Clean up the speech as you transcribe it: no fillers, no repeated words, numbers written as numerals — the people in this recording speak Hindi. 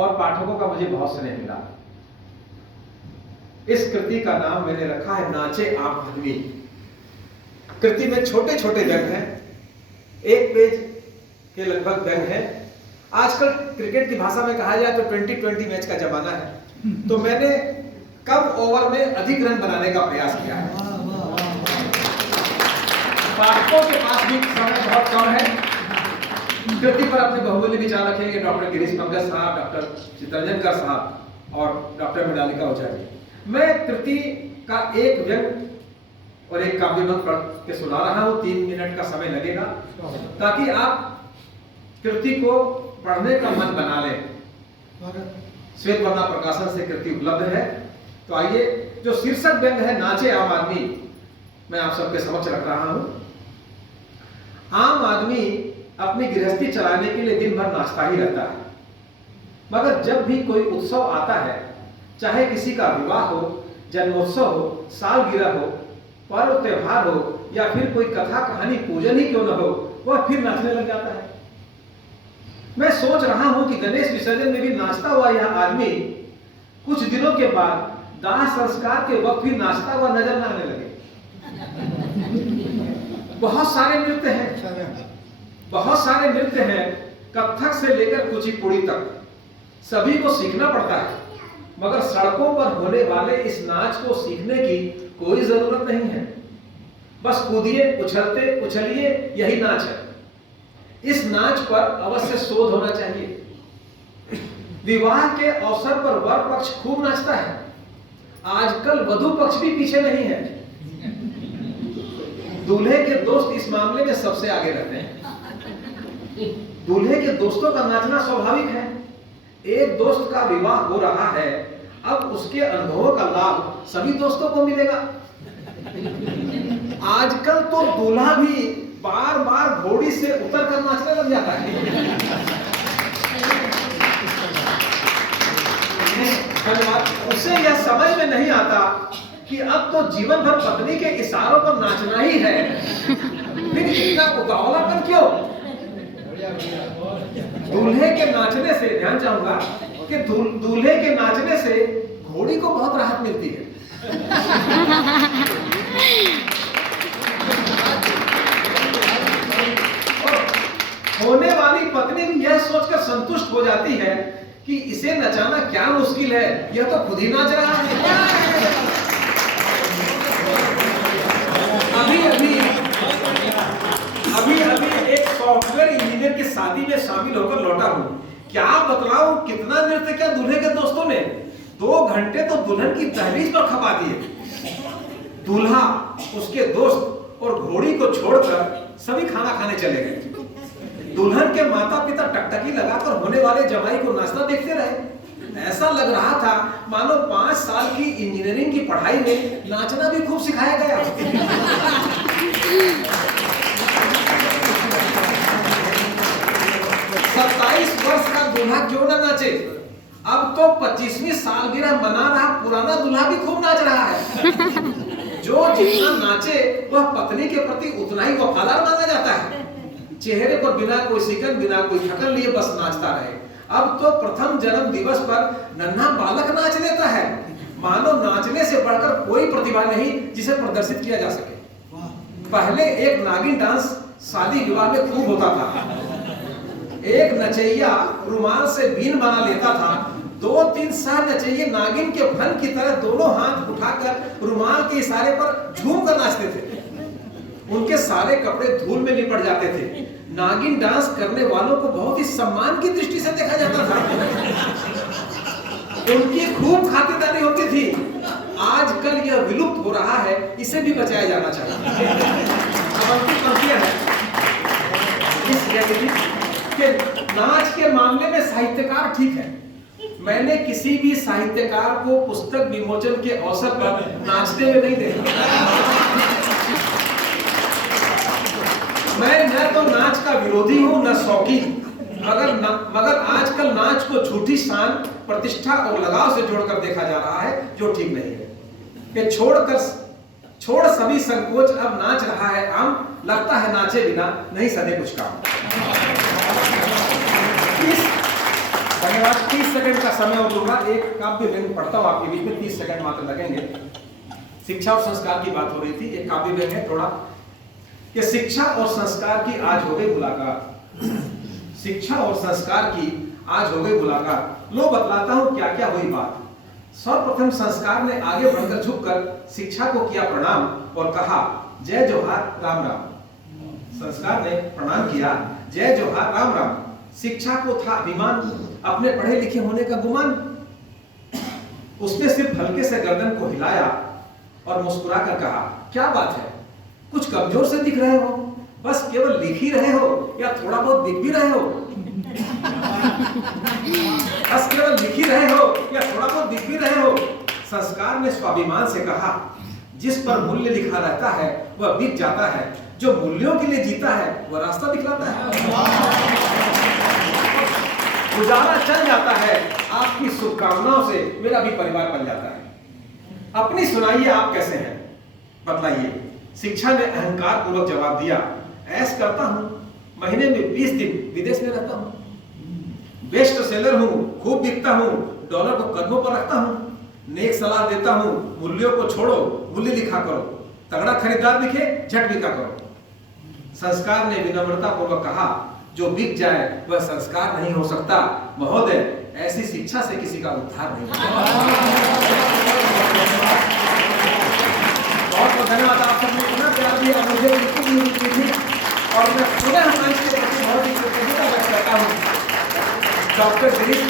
और पाठकों का मुझे बहुत स्नेह मिला। इस कृति का नाम मैंने रखा है नाचे आम आदमी। कृति में छोटे छोटे व्यंग हैं, एक पेज के लगभग व्यंग है। आजकल क्रिकेट की भाषा में कहा जाए तो 20-20 मैच का जमाना है, तो मैंने कम ओवर में अधिक रन बनाने का प्रयास किया है। पाठकों के पास भी समय बहुत कम है। कृति पर अपने बहुमूल्य विचार रखेंगे डॉक्टर गिरीश पंकज साहब, डॉक्टर चितरंजनकर साहब और डॉक्टर मृणालिका ओझा जी। मैं कृति का एक व्यंग और एक काव्यबंध पढ़ के सुना रहा हूं। 3 मिनट का समय लगेगा ताकि आप कृति को पढ़ने का मन बना लें। श्वेतवर्णा प्रकाशन से कृति उपलब्ध है। तो आइए, जो शीर्षक व्यंग है नाचे आम आदमी, मैं आप सबके समक्ष रख रहा हूं। आम आदमी अपनी गृहस्थी चलाने के लिए दिन भर नाचता ही रहता है, मगर जब भी कोई उत्सव आता है, चाहे किसी का विवाह हो, जन्मोत्सव हो, सालगिरह हो, पर्व त्योहार हो या फिर कोई कथा कहानी पूजन ही क्यों न हो, वह फिर नाचने लग जाता है। मैं सोच रहा हूं कि गणेश विसर्जन में भी नाचता हुआ यह आदमी कुछ दिनों के बाद दाह संस्कार के वक्त भी नाचता हुआ नजर न आने लगे। बहुत सारे नृत्य हैं, कथक से लेकर कुचिपुड़ी तक, सभी को सीखना पड़ता है, मगर सड़कों पर होने वाले इस नाच को सीखने की कोई जरूरत नहीं है। बस कूदिए, उछलते उछलिए, यही नाच है। इस नाच पर अवश्य शोध होना चाहिए। विवाह के अवसर पर वर पक्ष खूब नाचता है। आजकल वधु पक्ष भी पीछे नहीं है। दूल्हे के दोस्त इस मामले में सबसे आगे रहते हैं। दूल्हे के दोस्तों का नाचना स्वाभाविक है। एक दोस्त का विवाह हो रहा है, अब उसके अनुभवों का लाभ सभी दोस्तों को मिलेगा। आजकल तो दूल्हा भी बार बार घोड़ी से उतर कर नाचने लग जाता है। धन्यवाद। उसे यह समझ में नहीं आता कि अब तो जीवन भर पत्नी के इशारों पर नाचना ही है, फिर इतना उतावलापन क्यों? दूल्हे के नाचने से, ध्यान चाहूंगा कि दूल्हे के नाचने से घोड़ी को बहुत राहत मिलती है। होने वाली पत्नी यह सोचकर संतुष्ट हो जाती है कि इसे नचाना क्या मुश्किल है, यह तो खुद ही नाच रहा है। अभी एक सॉफ्टवेयर इंजीनियर की शादी में शामिल होकर लौटा हूं। क्या बतलाऊं कितना नृत्य किया दूल्हे के दोस्तों ने। 2 घंटे तो दुल्हन की दहलीज पर खपा दिए। दूल्हा, उसके दोस्त और घोड़ी को छोड़कर सभी खाना खाने चले गए। दुल्हन के माता पिता टकटकी लगाकर होने वाले जमाई को नाचता देखते रहे। ऐसा लग रहा था मानो 5 साल की इंजीनियरिंग की पढ़ाई में नाचना भी खूब सिखाया गया। 27 वर्ष का दूल्हा क्यों ना नाचे। अब तो 25वीं सालगिरह मना रहा पुराना दूल्हा भी खूब नाच रहा है। जो जितना नाचे वह पत्नी के प्रति उतना ही वफादार माना जाता है। चेहरे पर बिना कोई सिकन, बिना कोई थकन लिए बस नाचता रहे। अब तो प्रथम जन्म दिवस पर नन्हा बालक नाच लेता है, मानो नाचने से बढ़कर कोई प्रतिभा नहीं जिसे प्रदर्शित किया जा सके। पहले एक नागिन डांस शादी विवाह में खूब होता था। एक नचैया रुमाल से बीन बना लेता था। 2-3 सह नचैये नागिन के फन की तरह दोनों हाथ उठाकर रुमाल के इशारे पर झूम कर नाचते थे। उनके सारे कपड़े धूल में लिपट जाते थे। नागिन डांस करने वालों को बहुत ही सम्मान की दृष्टि से देखा जाता था। उनकी खूब खातिरदारी होती थी। आजकल यह विलुप्त हो रहा है, इसे भी बचाया जाना चाहिए। अब अंतिम पंक्तियां हैं कि नाच के मामले में साहित्यकार ठीक है। मैंने किसी भी साहित्यकार को पुस्तक विमोचन के अवसर पर नाचते हुए नहीं देखा। मैं न तो नाच का विरोधी हूं न शौकीन, मगर आजकल नाच को झूठी शान, प्रतिष्ठा और लगाव से जोड़कर देखा जा रहा है, जो ठीक नहीं है। कि छोड़ सभी संकोच, अब नाच रहा है आम, लगता है नाचे बिना नहीं सदे कुछ काम। धन्यवाद। 30 सेकंड का समय और दूंगा। एक काव्य व्यंग पढ़ता हूँ आपके बीच में, 30 सेकंड मात्र लगेंगे। शिक्षा और संस्कार की बात हो रही थी, एक काव्य व्यंग है थोड़ा कि शिक्षा और संस्कार की आज हो गई मुलाकात। शिक्षा और संस्कार की आज हो गई मुलाकात, लो बतलाता हूँ क्या क्या हुई बात। सर्वप्रथम संस्कार ने आगे बढ़कर झुककर शिक्षा को किया प्रणाम और कहा जय जोहार राम राम। संस्कार ने प्रणाम किया, जय जोहार राम राम। शिक्षा को था अभिमान अपने पढ़े लिखे होने का गुमान। उसने सिर्फ हल्के से गर्दन को हिलाया और मुस्कुरा कर कहा क्या बात है, कुछ कमजोर से दिख रहे हो, बस केवल लिख ही रहे हो या थोड़ा बहुत दिख भी रहे हो? बस केवल लिख ही रहे हो या थोड़ा बहुत दिख भी रहे हो? संस्कार ने स्वाभिमान से कहा जिस पर मूल्य लिखा रहता है वह बिक जाता है, जो मूल्यों के लिए जीता है वह रास्ता दिखलाता है। गुजारा चल जाता है, आपकी शुभकामनाओं से मेरा भी परिवार बन जाता है। अपनी सुनाइए, आप कैसे हैं बतलाइए। शिक्षा ने अहंकार पूर्वक जवाब दिया ऐश करता हूं, महीने में 20 दिन विदेश में रहता हूं, बेस्ट सेलर हूं, खूब बिकता हूं, डॉलर को कदमों पर रखता हूं, नेक सलाह देता हूं, मूल्यों को छोड़ो मूल्य लिखा करो, तगड़ा खरीदार दिखे झट बिका करो। संस्कार ने विनम्रता पूर्वक कहा जो बिक जाए वह संस्कार नहीं हो सकता महोदय, ऐसी शिक्षा से किसी का उद्धार नहीं होता। बहुत बहुत धन्यवाद आप सबने इतना प्यार दिया, मुझे बिल्कुल नहीं मिली थी और मैं पुनः मंच के प्रति बहुत ही कृतज्ञता व्यक्त करता हूँ। डॉक्टर गिरीश